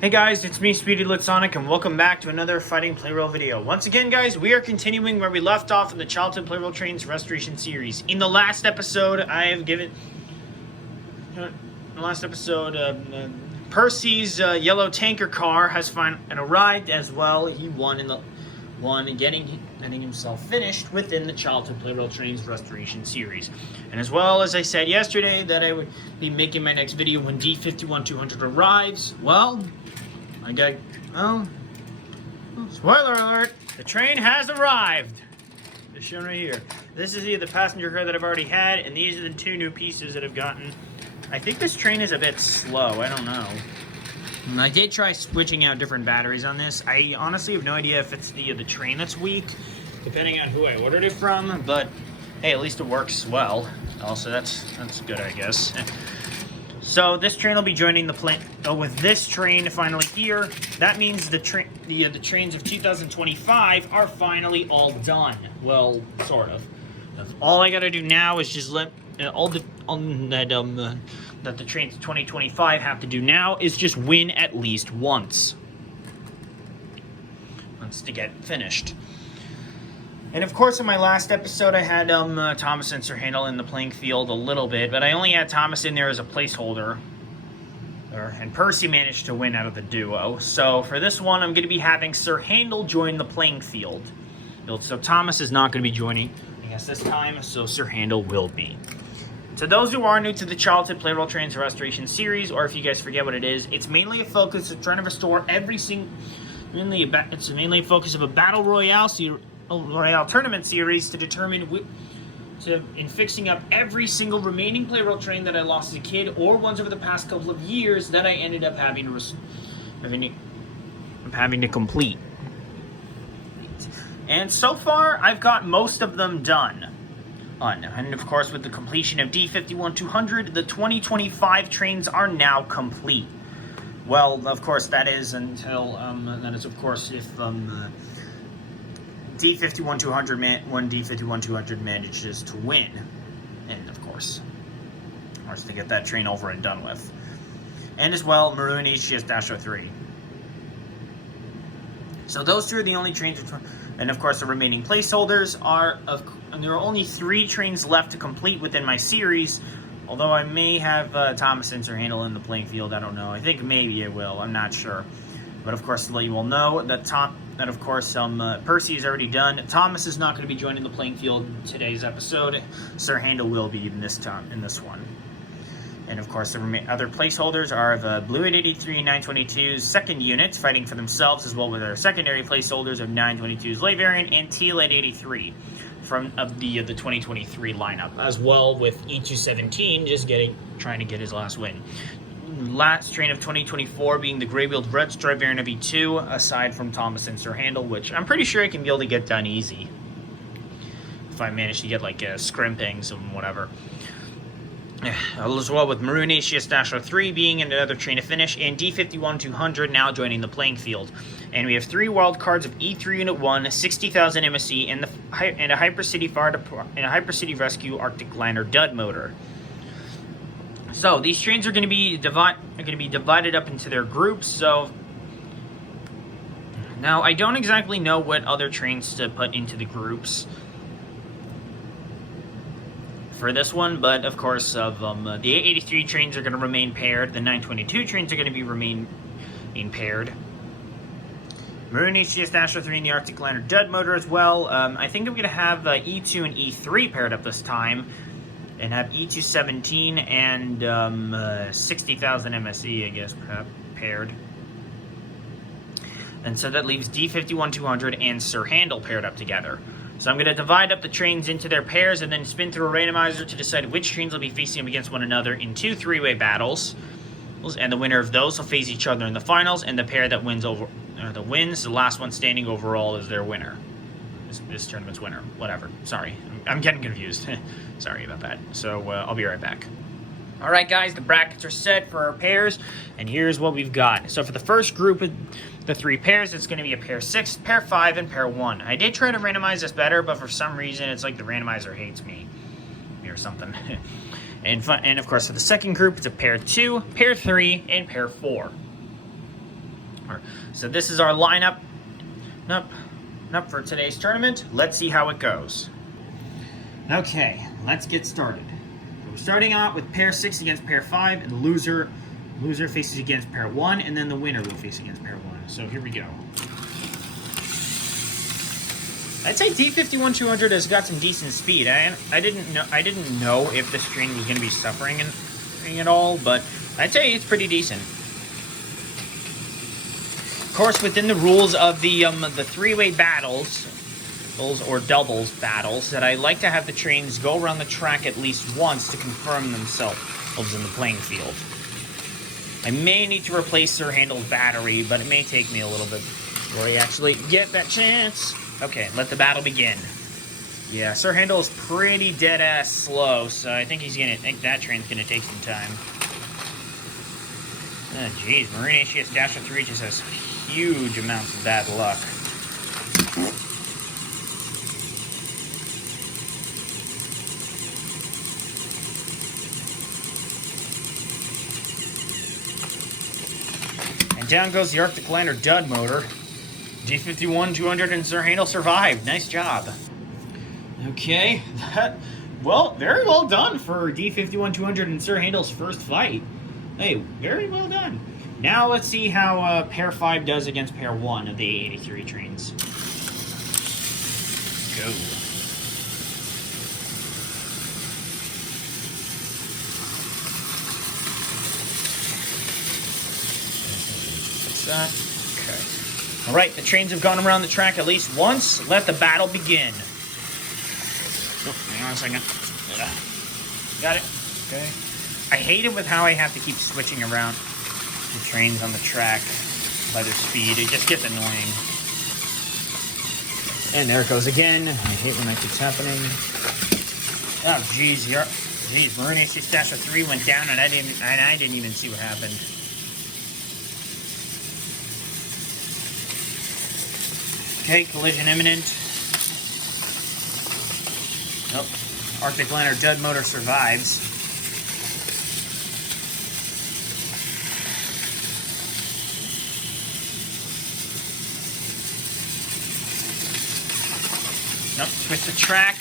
Hey guys, it's me, Speedy Lutsonic, and welcome back to another Fighting Plarail video. Once again, guys, we are continuing where we left off in the Childhood Plarail Trains Restoration series. In the last episode, Percy's yellow tanker car has arrived as well. He won getting himself finished within the Childhood Plarail Trains Restoration series. And as well as I said yesterday that I would be making my next video when D51200 arrives, well, spoiler alert, the train has arrived. It's shown right here. This is the passenger car that I've already had, and these are the two new pieces that I've gotten. I think this train is a bit slow, I don't know. I did try switching out different batteries on this. I honestly have no idea if it's the train that's weak, depending on who I ordered it from, but hey, at least it works well. Also, that's good, I guess. So this train will be joining the plane. Oh, with this train finally here, that means the trains of 2025 are finally all done. Well, sort of. All I gotta do now is just let that the trains of 2025 have to do now is just win at least once to get finished. And of course, in my last episode, I had Thomas and Sir Handel in the playing field a little bit, but I only had Thomas in there as a placeholder. And Percy managed to win out of the duo. So for this one, I'm going to be having Sir Handel join the playing field. So Thomas is not going to be joining, I guess, this time, so Sir Handel will be. To those who are new to the Childhood Plarail Trains Restoration series, or if you guys forget what it is, it's mainly a focus of trying to restore it's mainly a focus of a Battle Royale tournament series to determine in fixing up every single remaining Plarail train that I lost as a kid, or ones over the past couple of years that I ended up having to complete. And so far, I've got most of them done. And of course, with the completion of D51200, the 2025 trains are now complete. Well, of course, that is if D51200 manages to win, and of course to get that train over and done with, and as well Maroon HGS-03. So those two are the only trains, and of course the remaining placeholders and there are only 3 trains left to complete within my series. Although I may have Thomas and Sir Handel in the playing field, I don't know. I think maybe I will. I'm not sure. But of course, to let you all know that Percy is already done. Thomas is not going to be joining the playing field in today's episode. Sir Handel will be in this one. And of course, the other placeholders are the Blue 883 and 922's second units fighting for themselves, as well with our secondary placeholders of 922's light variant and Teal 883 from the 2023 lineup, as well with E217 just trying to get his last win. Last train of 2024 being the gray-wheeled red stripe variant of E2, aside from Thomas and Sir Handel, which I'm pretty sure I can be able to get done easy if I manage to get like scrimpings and whatever. As well with Maroon HGS-03 being another train to finish, and D51200 now joining the playing field. And we have 3 wild cards of E3 Unit 1, 60,000 MSE, and a Hypercity Rescue Arctic Liner dud motor. So these trains are going to be divided up into their groups. So now I don't exactly know what other trains to put into the groups for this one, but of course the 883 trains are going to remain paired. The 922 trains are going to be remain paired. Maroon HGS-03 and the Arctic Liner dud motor as well. I think I'm going to have E2 and E3 paired up this time, and have E217 and 60,000 MSE, I guess, paired. And so that leaves D51200 and Sir Handel paired up together. So I'm going to divide up the trains into their pairs and then spin through a randomizer to decide which trains will be facing up against one another in 2 3-way battles. And the winner of those will face each other in the finals, and the pair that wins the last one standing overall is their winner. This tournament's winner. Whatever. Sorry. I'm getting confused. Sorry about that. So I'll be right back. Alright guys, the brackets are set for our pairs, and here's what we've got. So for the first group of the 3 pairs, it's going to be a pair 6, pair 5, and pair 1. I did try to randomize this better, but for some reason it's like the randomizer hates me or something. And of course, for the second group, it's a pair 2, pair 3, and pair 4. So this is our lineup for today's tournament. Let's see how it goes. Okay, let's get started. So we're starting out with pair 6 against pair 5, and the loser faces against pair 1, and then the winner will face against pair 1. So here we go. I'd say D51200 has got some decent speed. I didn't know if this train was going to be suffering at all, but I'd say it's pretty decent. Of course, within the rules of the three-way battles, or doubles battles, that I like to have the trains go around the track at least once to confirm themselves in the playing field. I may need to replace Sir Handel's battery, but it may take me a little bit before I actually get that chance. Okay, let the battle begin. Yeah, Sir Handel is pretty dead-ass slow, so I think that train's gonna take some time. Oh, jeez, Marine ACS Dasher 3 just has huge amounts of bad luck. And down goes the Arctic Liner dud motor. D51200 and Sir Handel survived. Nice job. Okay, well, very well done for D51200 and Sir Handel's first fight. Hey, very well done. Now let's see how pair 5 does against pair 1 of the A83 trains. Go. Fix that. Okay. All right, the trains have gone around the track at least once. Let the battle begin. Oh, hang on a second. Got it. Okay. I hate it with how I have to keep switching around the trains on the track by their speed. It just gets annoying. And there it goes again. I hate when that keeps happening. Oh, jeez. Jeez, Marine AC Dasher 3 went down, and I didn't even see what happened. Okay, collision imminent. Nope. Arctic Liner dud motor survives. Nope, switch the track.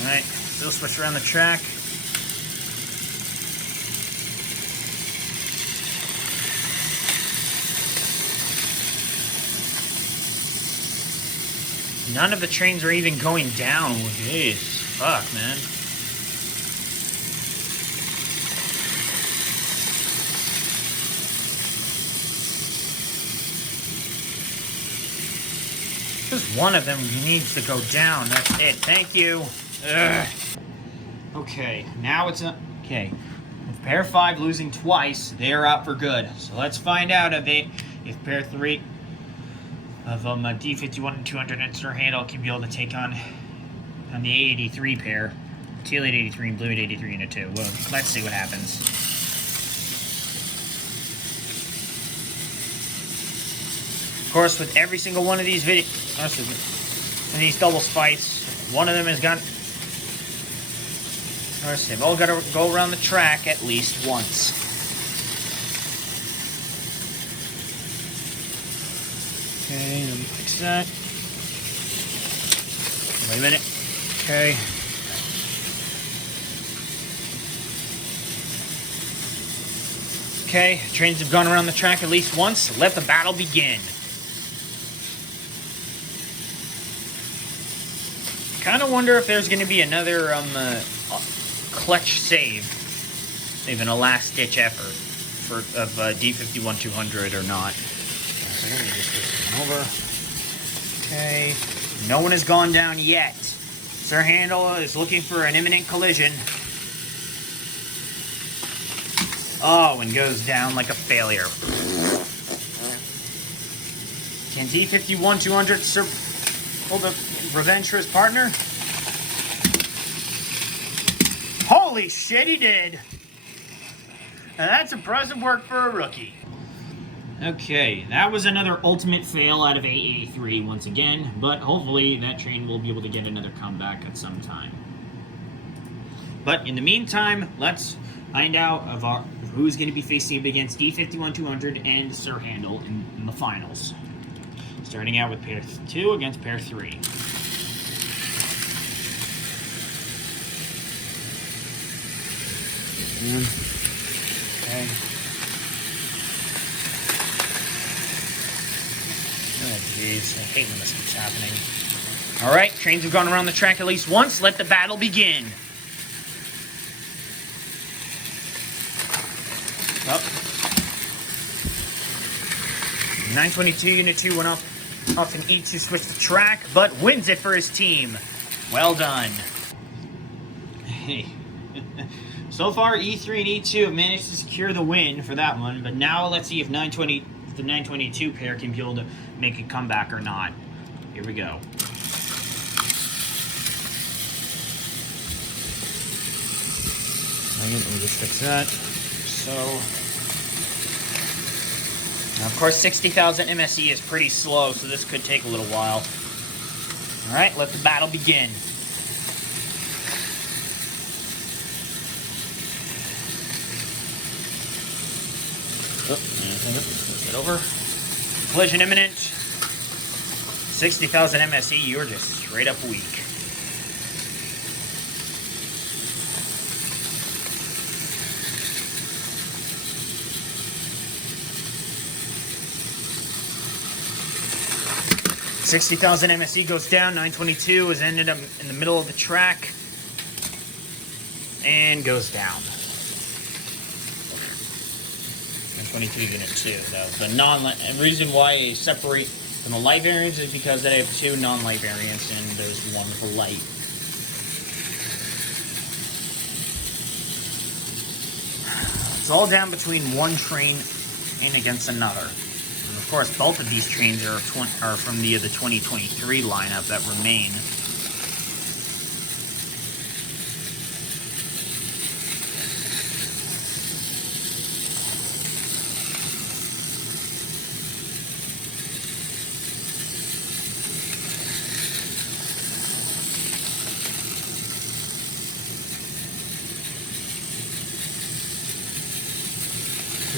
Alright, still switch around the track. None of the trains are even going down. Jeez, fuck, man. Just one of them needs to go down. That's it. Thank you. Ugh. Okay, now it's okay. With pair 5 losing twice, they are out for good. So let's find out if pair 3 of D51200 and Sir Handel can be able to take on the A83 pair. Teal 883 and Blue 883 in a 2. Well, let's see what happens. Of course, with every single one of these these doubles fights, one of them has got. Of course, they've all got to go around the track at least once. Okay, let me fix that. Wait a minute. Okay. Okay, trains have gone around the track at least once. Let the battle begin. Kind of wonder if there's going to be another clutch save, even a last-ditch effort of D51200 or not. So let me just switch them over. Okay, no one has gone down yet. Sir Handel is looking for an imminent collision. Oh, and goes down like a failure. Can D51200 hold the revenge for his partner? Holy shit, he did! Now that's impressive work for a rookie. Okay, that was another ultimate fail out of A83 once again, but hopefully that train will be able to get another comeback at some time. But in the meantime, let's find out of who's going to be facing up against D51200 and Sir Handle in the finals. Starting out with pair 2 against pair 3. Okay. Oh, jeez. I hate when this keeps happening. Alright, trains have gone around the track at least once. Let the battle begin. Up. 922 Unit 2 went off an E2 switch the track, but wins it for his team. Well done. Hey. So far, E3 and E2 have managed to secure the win for that one, but now let's see if the 922 pair can be able to make a comeback or not. Here we go. Let me just fix that. So, now of course 60,000 MSE is pretty slow, so this could take a little while. Alright, let the battle begin. Push it over. Collision imminent. 60,000 MSE, you're just straight up weak. $60,000 MSE goes down. 922 is ended up in the middle of the track and goes down. 922 Unit 2. The reason why I separate from the light variants is because I have 2 non-light variants and there's one for light. It's all down between one train and against another. And of course, both of these trains are from the 2023 lineup that remain.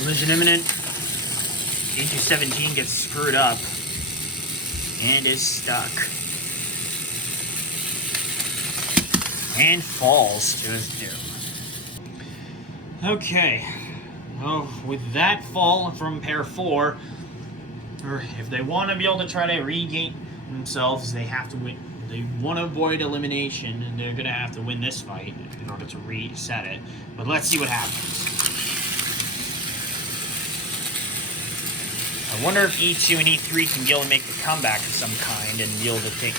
Collision imminent. D217 gets screwed up and is stuck. And falls to his doom. Okay. Well, with that fall from pair 4, or if they want to be able to try to regain themselves, they have to win. They want to avoid elimination, and they're going to have to win this fight in order to reset it. But let's see what happens. I wonder if E2 and E3 can be able to make a comeback of some kind and be able to take...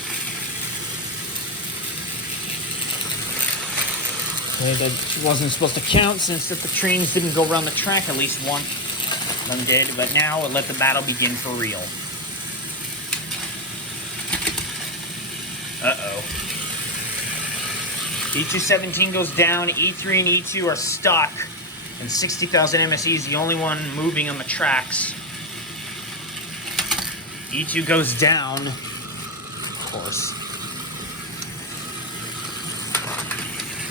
That wasn't supposed to count since that the trains didn't go around the track, at least one of them did, but now let the battle begin for real. Uh-oh. E217 goes down, E3 and E2 are stuck, and 60,000 MSE is the only one moving on the tracks. E2 goes down, of course.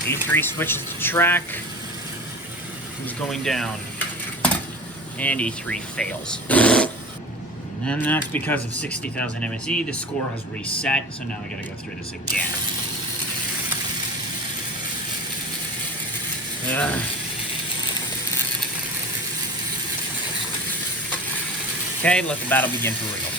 E3 switches the track. He's going down. And E3 fails. And that's because of 60,000 MSE. The score has reset, so now I gotta go through this again. Okay, let the battle begin for real.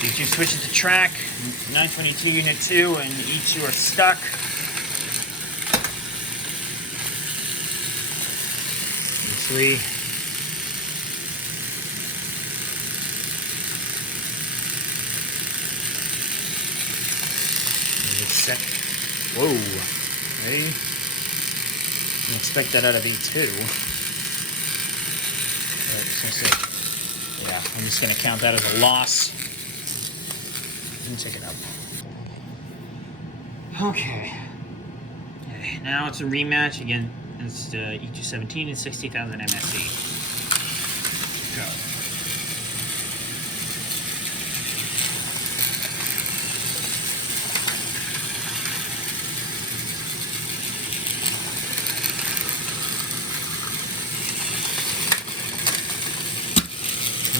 E2 switches the track, 922 Unit 2 and E2 are stuck. E3. Set. Whoa. Ready? Didn't expect that out of E2. Yeah, I'm just going to count that as a loss. Check it up. Okay. Now it's a rematch against E217 and 60,000 MSE. Go.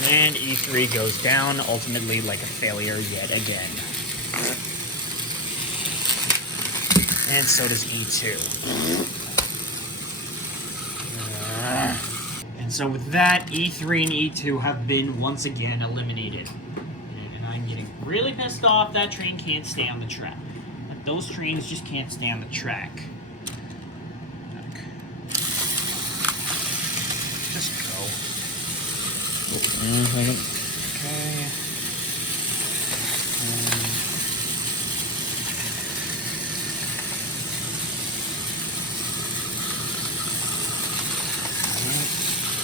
And E3 goes down, ultimately like a failure yet again. And so does E2. And so with that, E3 and E2 have been once again eliminated. And I'm getting really pissed off that train can't stay on the track. Those trains just can't stay on the track. Just go. Okay.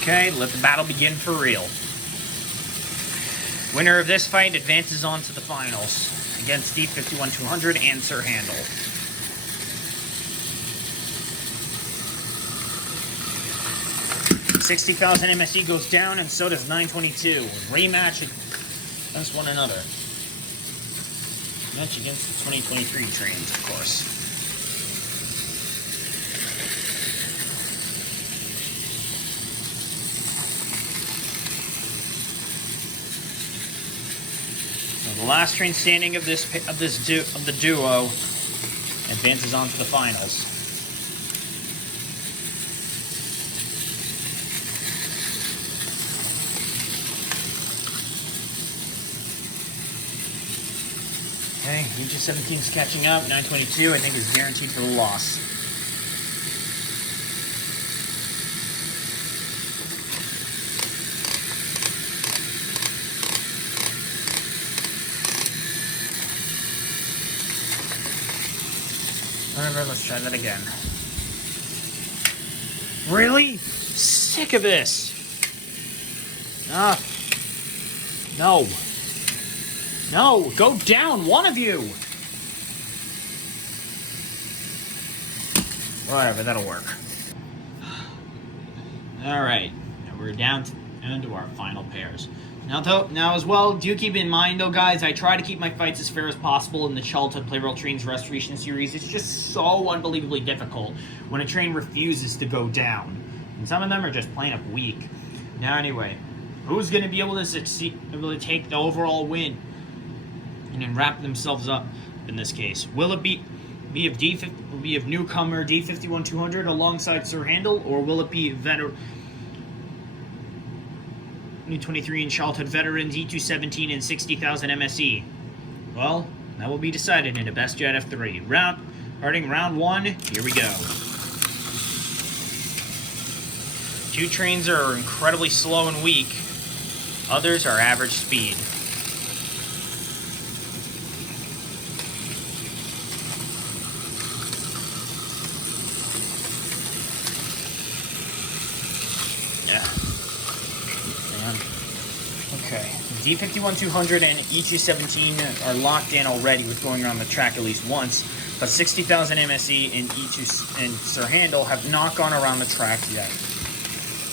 Okay, let the battle begin for real. Winner of this fight advances on to the finals against D51200 and Sir Handel. $60,000 MSE goes down, and so does 922. Rematch against one another. Match against the 2023 trains, of course. So the last train standing of the duo advances on to the finals. Okay, UG17 is catching up. 922, I think, is guaranteed for the loss. Alright, let's try that again. Really? Sick of this. No. No, go down, one of you! Whatever, that'll work. Alright, we're down to our final pairs. Now as well, do keep in mind though, guys, I try to keep my fights as fair as possible in the Childhood Plarail Trains Restoration series. It's just so unbelievably difficult when a train refuses to go down. And some of them are just plain up weak. Now anyway, who's going to be able to succeed, able to take the overall win? And then wrap themselves up in this case. Will it be of newcomer D51200 alongside Sir Handel, or will it be veteran 23 and Childhood veterans E217 and 60,000 MSE? Well, that will be decided in a best jet of 3. Starting round 1, here we go. Two trains are incredibly slow and weak. Others are average speed. Okay, D51200 and E217 are locked in already with going around the track at least once, but 60,000 MSE and E2 and Sir Handel have not gone around the track yet.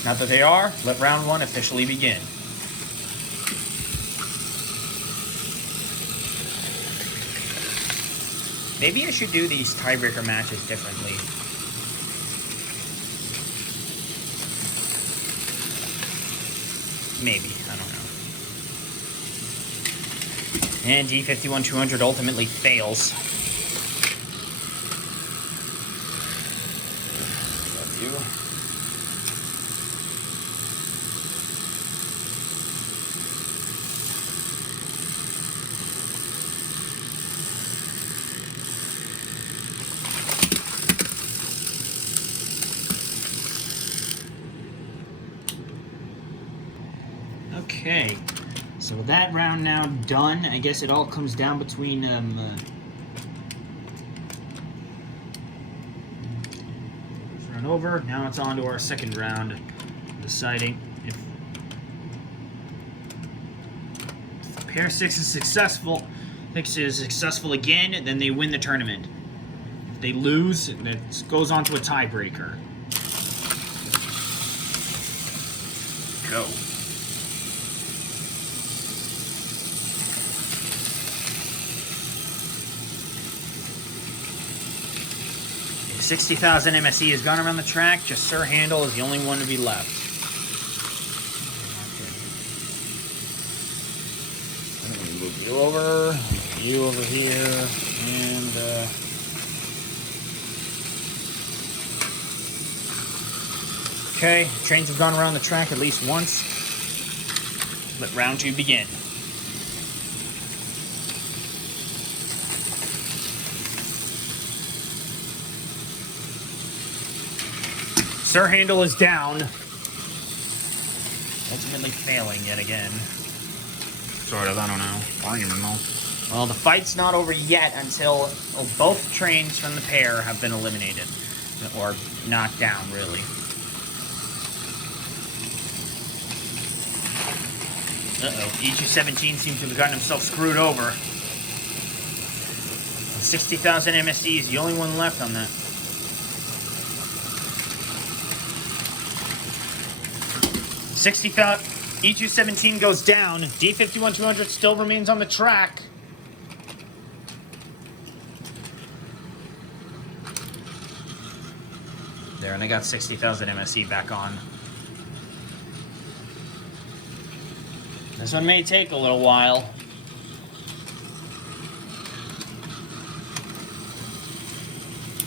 Now that they are, let round 1 officially begin. Maybe I should do these tiebreaker matches differently. Maybe, I don't know. And D51200 ultimately fails. That's you. Okay, so with that round now done, I guess it all comes down between run over. Now it's on to our second round, deciding if pair 6 is successful. 6 is successful again, then they win the tournament. If they lose, it goes on to a tiebreaker. Go. 60,000 MSE has gone around the track. Just Sir Handel is the only one to be left. you over here, and okay, trains have gone around the track at least once. Let round 2 begin. Sir Handle is down. Ultimately failing yet again. Sort of, I don't know. I don't even know. Well, the fight's not over yet until both trains from the pair have been eliminated. Or knocked down, really. Uh-oh. E217 seems to have gotten himself screwed over. 60,000 MSD is the only one left on that. E217 goes down. D51200 still remains on the track. There, and they got 60,000 MSE back on. This one may take a little while.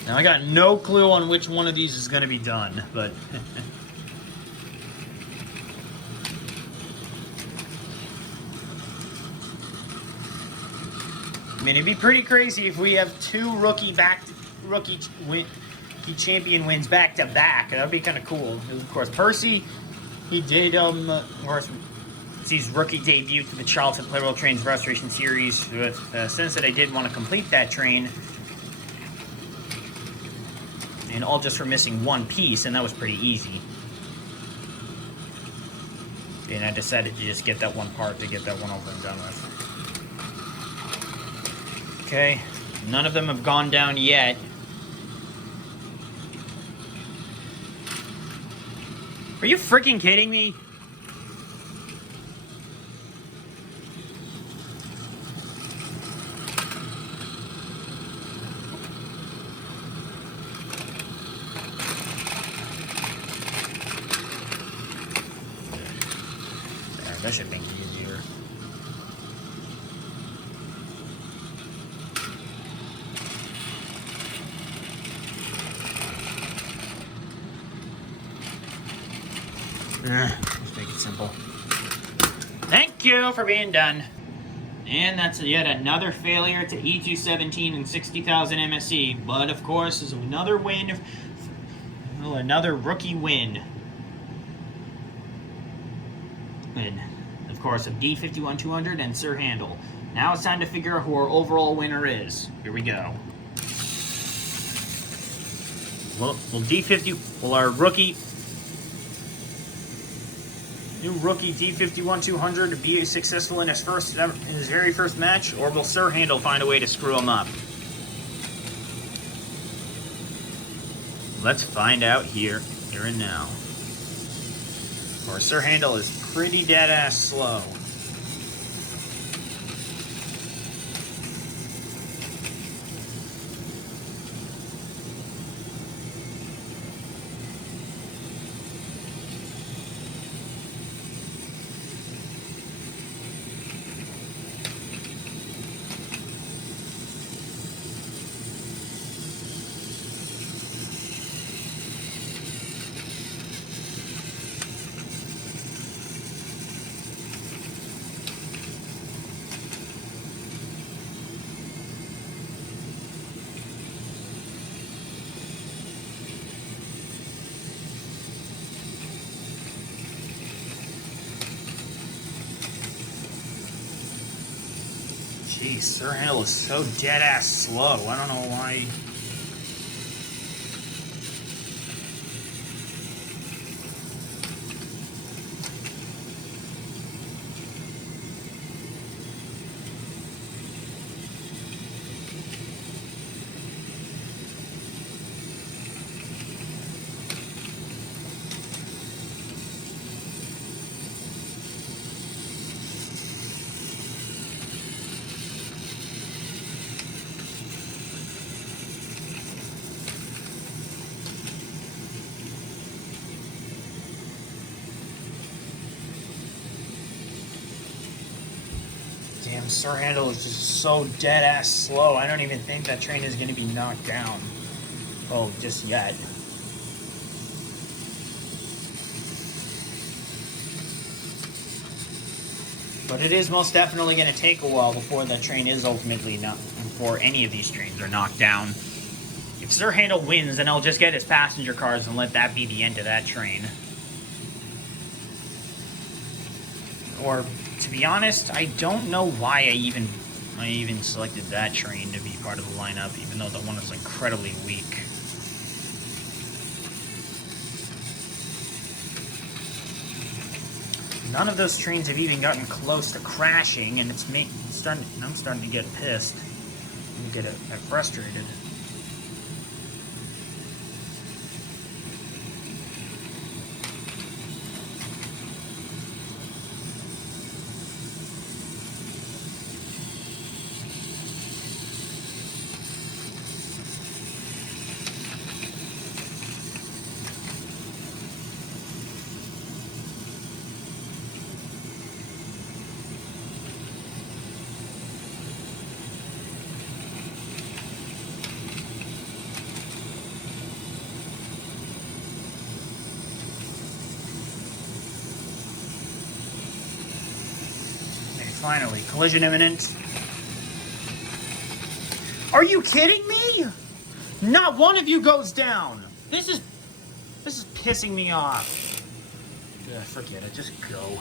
Now, I got no clue on which one of these is going to be done, but... I mean, it'd be pretty crazy if we have 2 rookie champion wins back to back. That'd be kind of cool. Of course, Percy, he did of course, it's his rookie debut to the Childhood Plarail Trains Restoration series. With since that I did want to complete that train, and all just for missing 1 piece, and that was pretty easy. And I decided to just get that 1 part to get that one over and done with. Okay, none of them have gone down yet. Are you freaking kidding me? There, that should make it easier. Let's make it simple. Thank you for being done. And that's yet another failure to E217 and 60,000 MSE. But of course, is another win. Well, another rookie win. And of course, of D51200 and Sir Handle. Now it's time to figure out who our overall winner is. Here we go. Will our rookie... New rookie D51200 be successful in his very first match, or will Sir Handle find a way to screw him up? Let's find out here and now. Of course, Sir Handle is pretty dead-ass slow. Jeez, Sir Handle is so dead-ass slow. I don't know why... Damn, Sir Handle is just so dead-ass slow. I don't even think that train is going to be knocked down. Oh, just yet. But it is most definitely going to take a while before that train is ultimately before any of these trains are knocked down. If Sir Handle wins, then I'll just get his passenger cars and let that be the end of that train. Or, to be honest, I don't know why I even selected that train to be part of the lineup, even though the one is incredibly weak. None of those trains have even gotten close to crashing, and I'm starting to get pissed and get frustrated. Finally, collision imminent. Are you kidding me? Not one of you goes down. This is pissing me off. Yeah, forget it. Just go.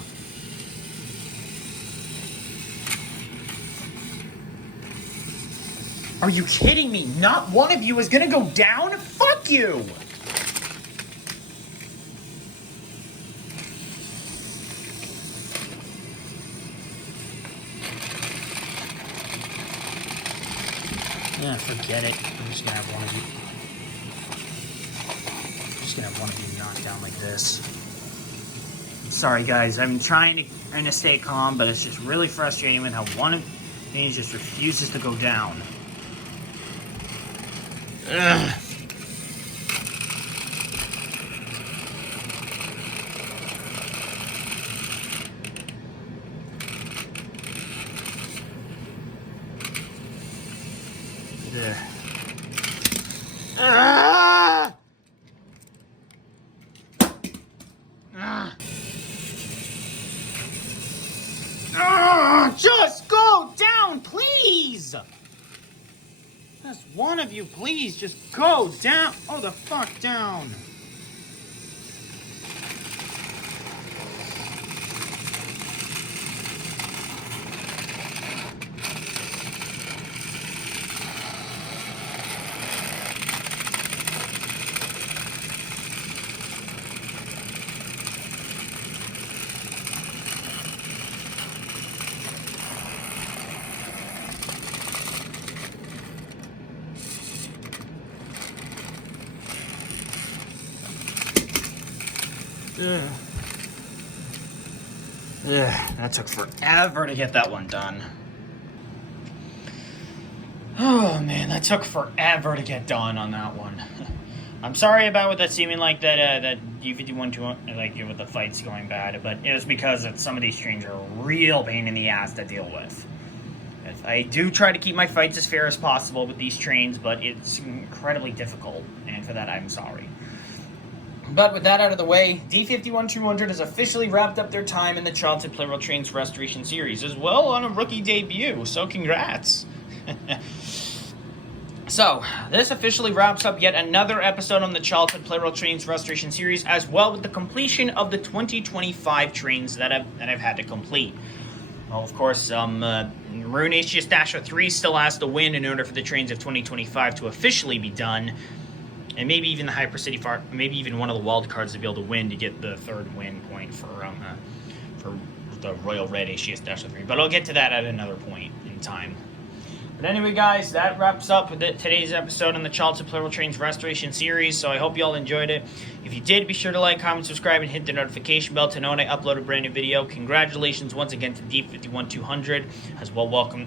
Are you kidding me? Not one of you is gonna go down? Fuck you! Yeah, forget it. I'm just gonna have one of you knocked down like this. Sorry guys, I'm trying to stay calm, but it's just really frustrating with how one of these just refuses to go down. Ugh. Just go down, please! Just one of you, please, just go down. Oh, the fuck down. That took forever to get that one done. Oh man, that took forever to get done on that one. I'm sorry about what that seeming like that D51200, like with the fights going bad, but it was because some of these trains are a real pain in the ass to deal with. I do try to keep my fights as fair as possible with these trains, but it's incredibly difficult, and for that I'm sorry. But with that out of the way, D51200 has officially wrapped up their time in the Childhood Plarail Trains Restoration Series, as well on a rookie debut, so congrats. So, this officially wraps up yet another episode on the Childhood Plarail Trains Restoration Series, as well with the completion of the 2025 trains that I've had to complete. Well, of course, Maroon HGS-3 still has to win in order for the trains of 2025 to officially be done. And maybe even the Hypercity Far, maybe even one of the wild cards to be able to win to get the third win point for the Royal Red HGS-3. But I'll get to that at another point in time. But anyway, guys, that wraps up with today's episode on the Childhood Plarail Trains Restoration Series. So I hope you all enjoyed it. If you did, be sure to like, comment, subscribe, and hit the notification bell to know when I upload a brand new video. Congratulations once again to D51200, as well. Welcome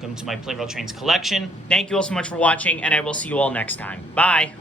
to my Plarail Trains collection. Thank you all so much for watching, and I will see you all next time. Bye!